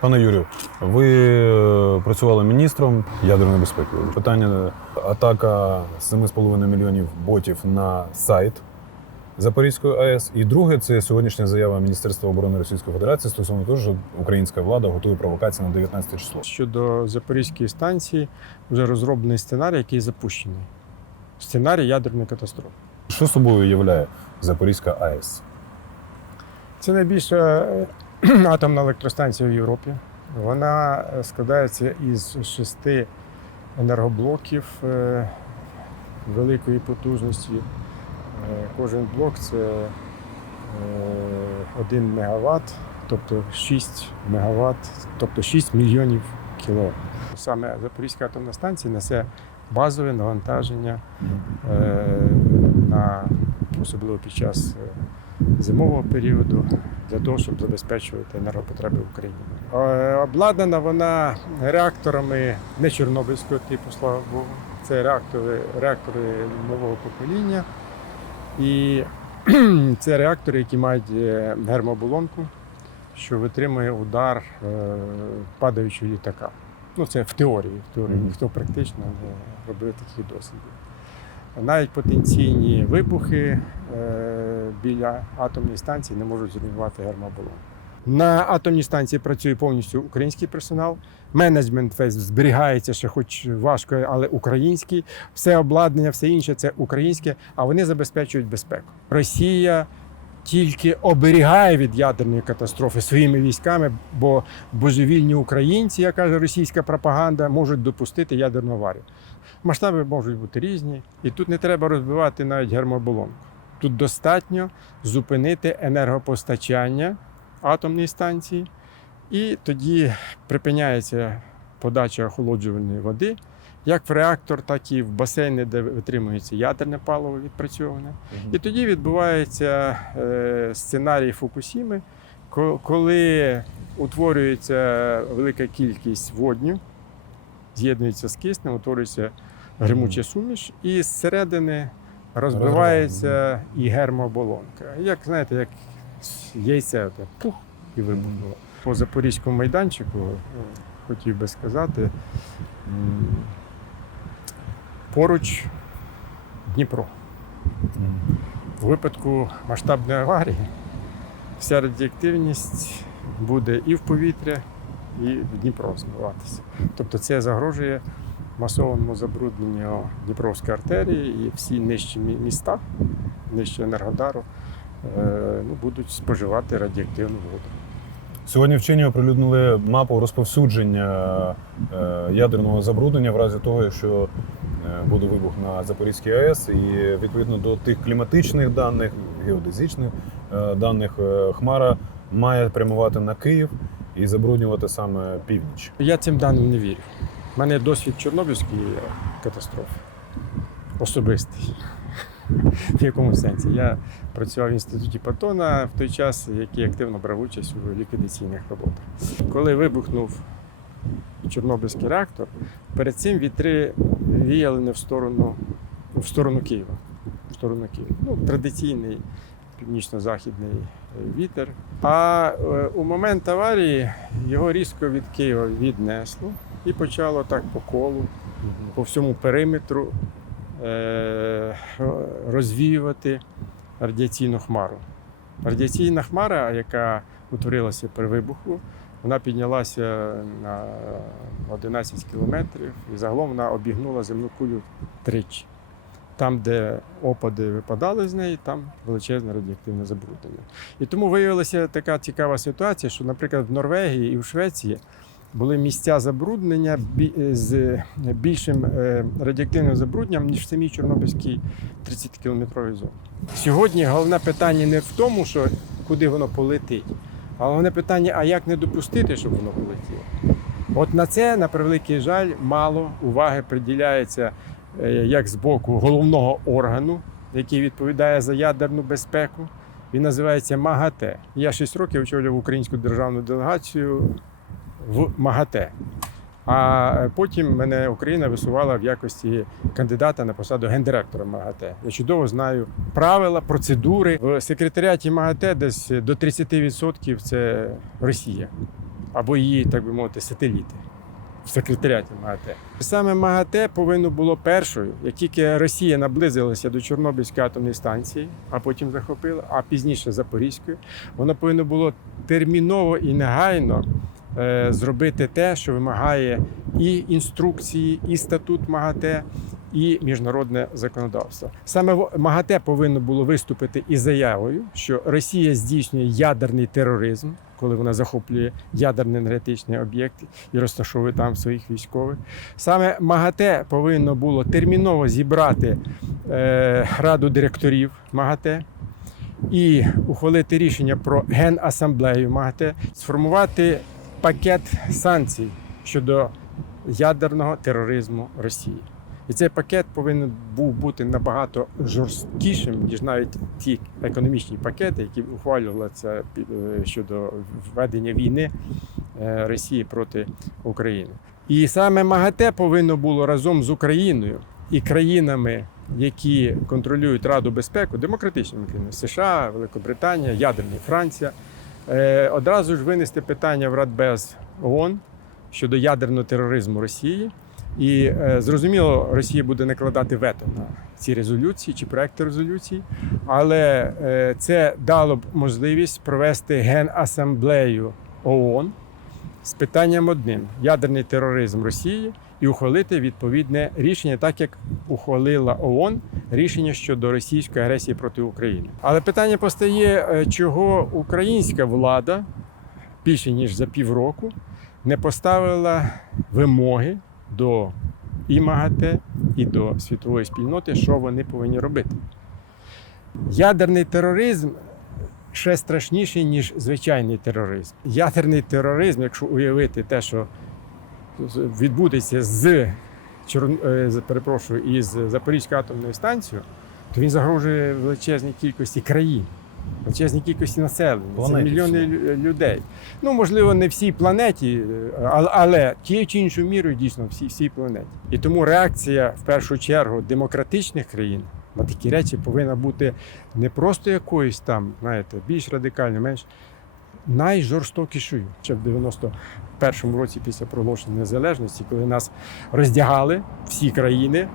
Пане Юрію, ви е, працювали міністром ядерної безпеки. Питання атака 7,5 мільйонів ботів на сайт Запорізької АЕС. І друге це сьогоднішня заява Міністерства оборони Російської Федерації стосовно того, що українська влада готує провокації на 19 число. Щодо Запорізької станції вже розроблений сценарій, який запущений. Сценарій ядерної катастрофи. Що собою являє Запорізька АЕС? Це найбільша атомна електростанція в Європі. Вона е, складається із шести енергоблоків е, великої потужності. Е, Кожен блок це 1 мегаватт, тобто 6 мегаватт, тобто 6 мільйонів кіловат. Саме Запорізька атомна станція несе базове навантаження на особливо під час зимового періоду для того, щоб забезпечувати енергопотреби в Україні. Е, Обладнана вона реакторами не чорнобильського типу, слава Богу. Це реактори, реактори нового покоління. І це реактори, які мають е, гермооболонку, що витримує удар е, падаючого літака. Ну, це в теорії, в теорії. Ніхто практично не робив таких дослідів. Навіть потенційні вибухи е, біля атомної станції не можуть зруйнувати гермооболонку. На атомній станції працює повністю український персонал. Менеджмент весь зберігається ще, хоч важко, але український. Все обладнання, все інше це українське, а вони забезпечують безпеку. Росія тільки оберігає від ядерної катастрофи своїми військами, бо божевільні українці, як каже російська пропаганда, можуть допустити ядерну аварію. Масштаби можуть бути різні, і тут не треба розбивати навіть гермооболонку. Тут достатньо зупинити енергопостачання атомної станції, і тоді припиняється подача охолоджувальної води, як в реактор, так і в басейни, де витримується ядерне паливо відпрацьоване. І тоді відбувається е, сценарій Фукусіми, коли утворюється велика кількість водню, з'єднується з киснем, утворюється гримуча суміш, і зсередини розбивається і гермооболонка. Як знаєте, як яйце таке, пух і вибухнуло. По Запорізькому майданчику е, хотів би сказати. Поруч Дніпро. У випадку масштабної аварії вся радіоактивність буде і в повітря, і в Дніпро змиватися. Тобто це загрожує масовому забрудненню Дніпровської артерії і всі нижчі міста, нижче Енергодару, е, ну, будуть споживати радіоактивну воду. Сьогодні вчені оприлюднили мапу розповсюдження е, ядерного забруднення в разі того, якщо е, буде вибух на Запорізькій АЕС, і відповідно до тих кліматичних даних, геодезичних даних, Хмара має прямувати на Київ і забруднювати саме північ. Я цим даним не вірю. У мене досвід Чорнобильської катастрофи особистий. В якому сенсі? Я працював в інституті Патона в той час, який активно брав участь у ліквідаційних роботах. Коли вибухнув Чорнобильський реактор, перед цим вітри віяли не в сторону, в сторону Києва. В сторону Києва. Ну, традиційний північно-західний вітер. А е, у момент аварії його різко від Києва віднесло і почало так по колу, по всьому периметру е, розвіювати радіаційну хмару. Радіаційна хмара, яка утворилася при вибуху, вона піднялася на 11 кілометрів і загалом вона обігнула земну кулю тричі. Там, де опади випадали з неї, там величезне радіоактивне забруднення. І тому виявилася така цікава ситуація, що, наприклад, в Норвегії і в Швеції були місця забруднення з більшим е, радіоактивним забрудненням, ніж в самій Чорнобильській 30-кілометровій зоні. Сьогодні головне питання не в тому, що куди воно полетить, а головне питання, а як не допустити, щоб воно полетіло. От на це, на превеликий жаль, мало уваги приділяється е, як з боку головного органу, який відповідає за ядерну безпеку. Він називається МАГАТЕ. Я 6 років очолював українську державну делегацію в МАГАТЕ. А потім мене Україна висувала в якості кандидата на посаду гендиректора МАГАТЕ. Я чудово знаю правила, процедури. В секретаріаті МАГАТЕ десь до 30% це Росія. або її, так би мовити, сателіти в секретаріаті МАГАТЕ. Саме МАГАТЕ повинно було першою, як тільки Росія наблизилася до Чорнобильської атомної станції, а потім захопила, а пізніше Запорізької, воно повинно було терміново і негайно е, зробити те, що вимагає і інструкції, і статут МАГАТЕ, і міжнародне законодавство. Саме МАГАТЕ повинно було виступити із заявою, що Росія здійснює ядерний тероризм, коли вона захоплює ядерний енергетичний об'єкт і розташовує там своїх військових. Саме МАГАТЕ повинно було терміново зібрати е, раду директорів МАГАТЕ і ухвалити рішення про генасамблею МАГАТЕ, сформувати пакет санкцій щодо ядерного тероризму Росії. І цей пакет повинен був бути набагато жорсткішим, ніж навіть ті економічні пакети, які ухвалювалися е, щодо введення війни е, Росії проти України. І саме МАГАТЕ повинно було разом з Україною і країнами, які контролюють Раду безпеки, демократичними країнами США, Великобританія, ядерні Франція, е, одразу ж винести питання в Радбез ООН щодо ядерного тероризму Росії. І е, зрозуміло, Росія буде накладати вето на ці резолюції чи проекти резолюцій, але е, це дало б можливість провести генасамблею ООН з питанням одним: ядерний тероризм Росії і ухвалити відповідне рішення, так як ухвалила ООН рішення щодо російської агресії проти України. Але питання постає, е, чого українська влада більше ніж за півроку не поставила вимоги до і МАГАТЕ, і до світової спільноти, що вони повинні робити. Ядерний тероризм ще страшніший, ніж звичайний тероризм. Ядерний тероризм, якщо уявити те, що відбудеться з, е, перепрошую, із Запорізькою атомною станцією, то він загрожує величезній кількості країн, величезній кількості населення. Це мільйони лю- людей. Ну, можливо, не всій планеті, е, але, але тією чи іншою мірою дійсно всій, всій планеті. І тому реакція в першу чергу демократичних країн на такі речі повинна бути не просто якоюсь там, знаєте, більш радикальною, менш найжорстокішою. Ще в 91-му році після проголошення незалежності, коли нас роздягали всі країни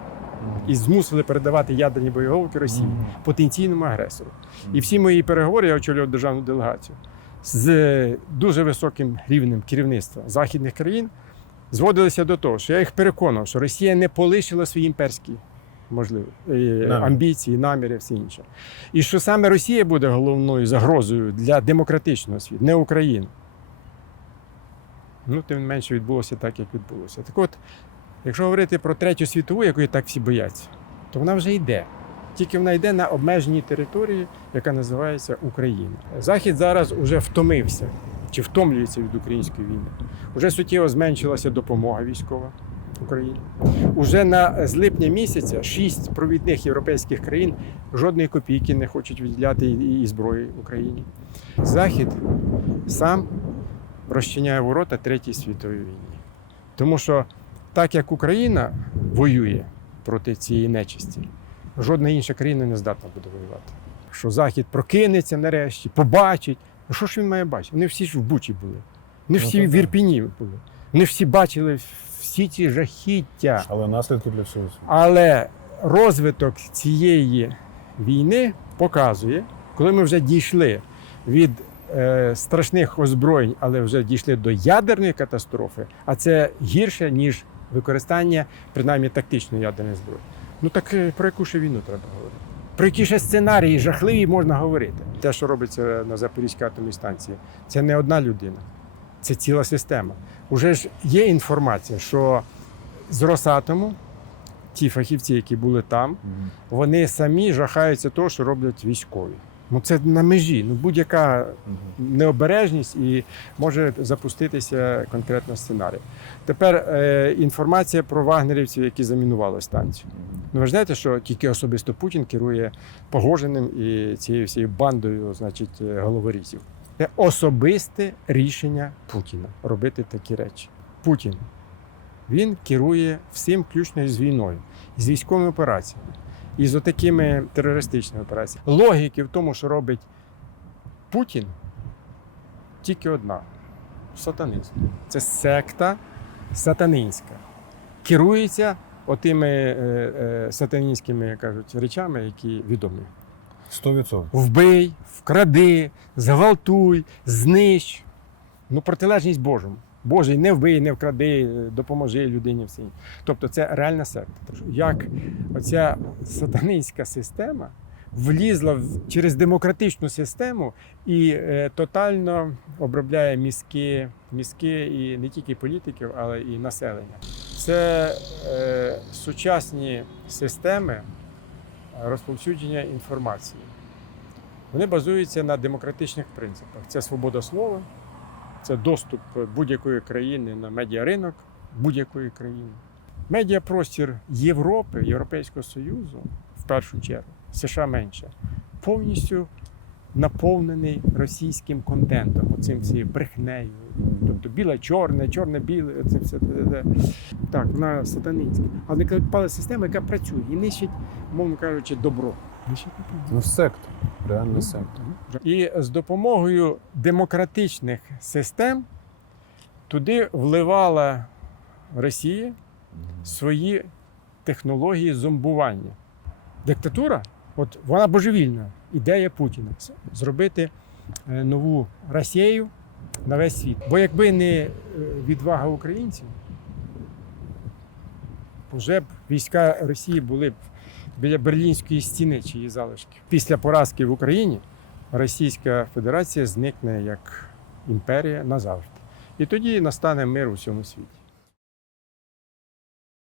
і змусили передавати ядерні боєголовки Росії потенційному агресору. І всі мої переговори я очолював державну делегацію з дуже високим рівнем керівництва західних країн зводилися до того, що я їх переконав, що Росія не полишила свої імперські можливо, е, амбіції, наміри, все інше. І що саме Росія буде головною загрозою для демократичного світу, не Україна. Ну, тим не менше відбулося так, як відбулося. Так от, якщо говорити про третю світову, якої так всі бояться, то вона вже йде. Тільки вона йде на обмеженій території, яка називається Україна. Захід зараз уже втомився чи втомлюється від української війни. Уже суттєво зменшилася допомога військова Україні. Уже на з липня місяця шість провідних європейських країн жодної копійки не хочуть відділяти і, зброї Україні. Захід сам розчиняє ворота Третій світової війни. Тому що так як Україна воює проти цієї нечисті, жодна інша країна не здатна буде воювати. Що Захід прокинеться нарешті, побачить. Ну що ж він має бачити? Вони всі ж в Бучі були. Не Ну, всі в так. Ірпіні були. Вони всі бачили всі ці жахіття. Але наслідки для всього. Але розвиток цієї війни показує, коли ми вже дійшли від е, страшних озброєнь, але вже дійшли до ядерної катастрофи, а це гірше, ніж використання принаймні тактичної ядерної зброї. Ну так е, про яку ще війну треба говорити? Про які ще сценарії жахливі можна говорити? Те, що робиться на Запорізькій атомній станції, це не одна людина, це ціла система. Уже ж є інформація, що з Росатому ті фахівці, які були там, вони самі жахаються того, що роблять військові. Ну це на межі. Ну будь-яка необережність і може запуститися конкретно сценарій. Тепер е, інформація про вагнерівців, які замінували станцію. Ну ви ж знаєте, що тільки особисто Путін керує Погожиним і цією всією бандою, значить, е, головорізів. Це особисте рішення Путіна робити такі речі. Путін він керує всім включно з війною, з військовими операціями, і з отакими терористичними операціями. Логіки в тому, що робить Путін, тільки одна: сатанизм. Це секта сатанинська. Керується отими е, е, сатанинськими як кажуть, речами, які відомі. 100%. Вбий, вкради, зґвалтуй, знищ. Ну, протилежність Божому. Божий не вбий, не вкради, допоможи людині інше. Тобто це реальна секта. Як оця сатанинська система влізла в- через демократичну систему і е, тотально обробляє мізки, мізки і не тільки політиків, але і населення. Це е, сучасні системи розповсюдження інформації. Вони базуються на демократичних принципах. Це свобода слова, це доступ будь-якої країни на медіаринок будь-якої країни. Медіапростір Європи, Європейського Союзу, в першу чергу, США менше, повністю наповнений російським контентом, оцим всією брехнею. Тобто біле-чорне, чорне-біле, це все. Так, вона сатанинська. Але не клепала система, яка працює і нищить, мовно кажучи, добро. Добро. Ну, секта. Реальна секта. І з допомогою демократичних систем туди вливала Росія свої технології зомбування. Диктатура, от вона божевільна. Ідея Путіна зробити е, нову Росію на весь світ. Бо якби не е, відвага українців, вже б війська Росії були б біля Берлінської стіни чи її залишки. Після поразки в Україні Російська Федерація зникне як імперія назавжди. І тоді настане мир у всьому світі.